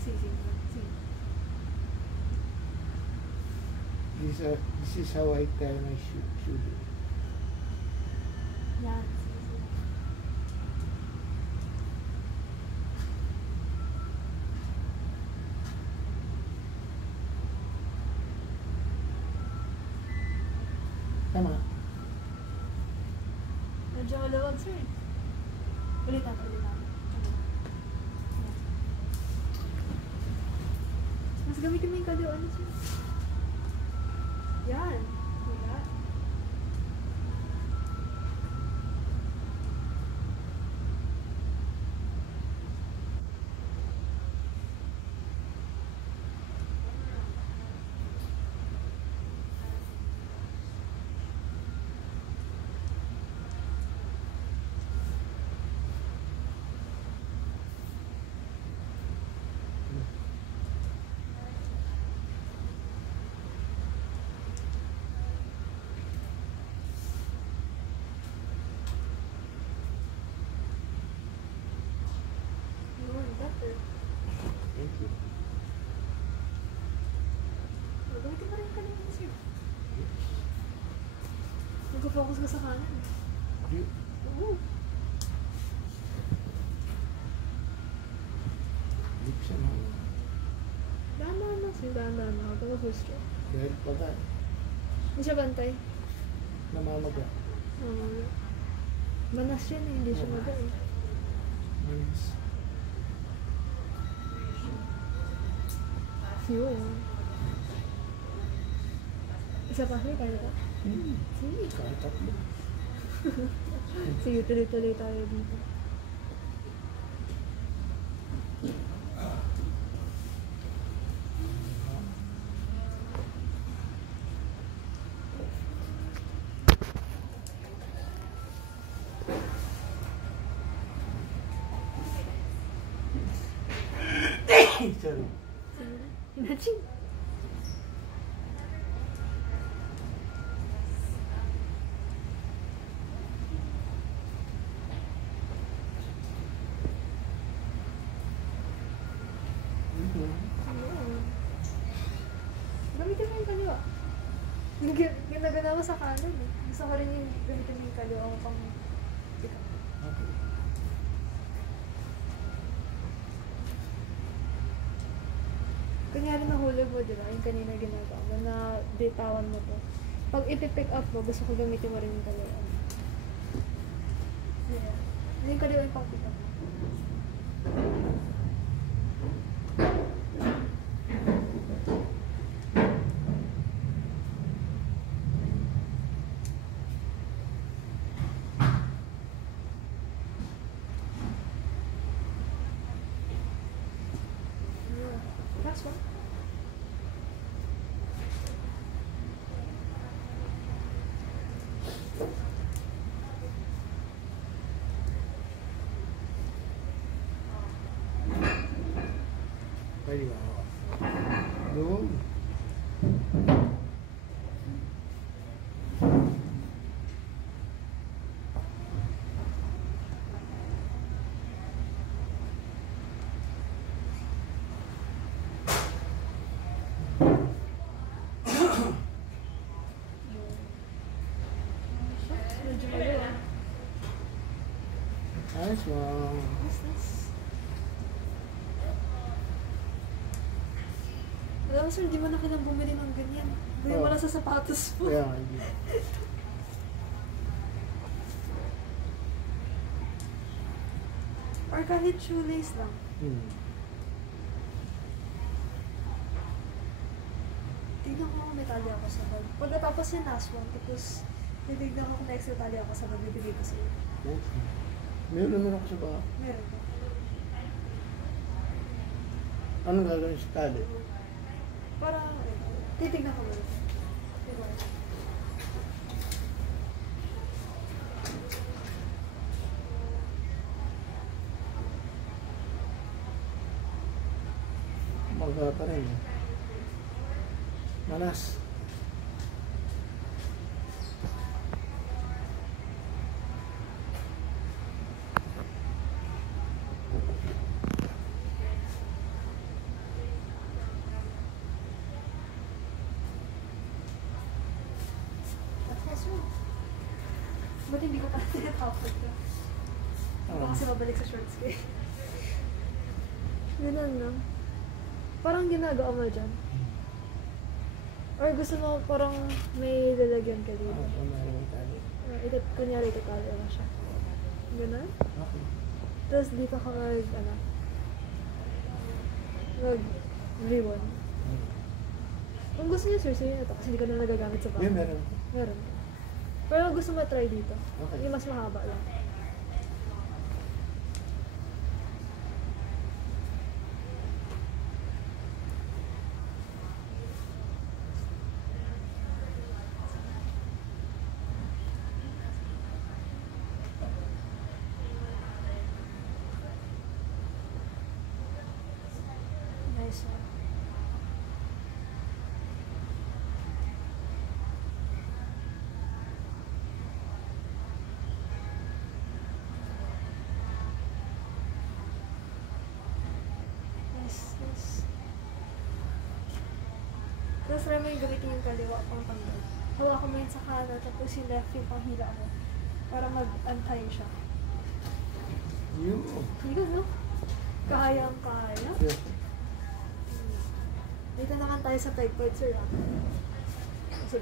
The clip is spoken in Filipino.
Sige, sige. This is how I tie my shoe. Yan. Tama. Medyo malawag, sir. Ulitan. Mas gamitin mo yung kaliwan, sir. Yan. Wala. Thank you. Gamitin mo rin yung kaliwan, sir. Nag-focus ka sa kanan. Oo. Hindi ko siya naman. Dahan-dahan lang, sir. Dahan-dahan lang. Huwag ka full stroke. Dahil pagka Hindi siya bantay. namamaga. Manas yan eh. Hindi siya maga eh. Manis. Yun. Isa pa, sir. Kaya ka? Sige. Kahit tatlo. Sige, tuloy-tuloy tayo dito. Sorry. Imagine. Gamitin mo yung kaliwa. Ginagana ko sa kanan eh. Gusto ko rin yung gamitin mo yung kaliwa ko pang ikaw. Okay. Kunyari nahulog mo, di ba? Yung kanina ginagawa mo, na bitawan mo to. Pag ipipick up mo, gusto ko gamitin mo rin yung kaliwa. Yeah. Yung kaliwa yung pang-pick up mo. Last one. Pwede ba ako? Doon. Medyo malayo ah. Nice one. Nice. Alam mo sir, di mo na kailang bumili ng ganyan. Bili mo Oh. na sa sapatos mo. Kaya nga, hindi. Or kahit shoelace lang. Tignan ko kung may tali ako sa bag. Pagkatapos yung last one, tapos titignan ko kung next tali ako sa bag, bibigay ko sa'yo. Nice. Meron naman ako sa baka. Meron ka. Anong gagawin sa tali? Para, titignan ko muna. Diba? Maga pa rin. Manas. Ba't hindi ko pa tinatapos ka? Hindi Ah, kasi mabalik sa shorts ko eh. Ganun no? Parang ginagawa mo dyan. Or gusto mo parang may lalagyan ka dito. ako meron tali. Kunyari itatali mo siya. Ganun? Okay. Tapos dito ka mag ribbon. Kung gusto niyo, sir, na to kasi hindi ko na nagagamit sa bahay. Yun, meron. Meron. Pero gusto mo try dito. Okay. Yung mas mahaba lang. Nice one. Nice, nice. Tapos try mo yung gamitin yung kaliwa pang tanggal. Hawakan mo yun sa kanan, tapos yung left yung panghila mo. Para mag-antay siya. Yun. Hindi no? Kayang kaya. Yes. Dito naman tayo sa peg point, sir. Sir,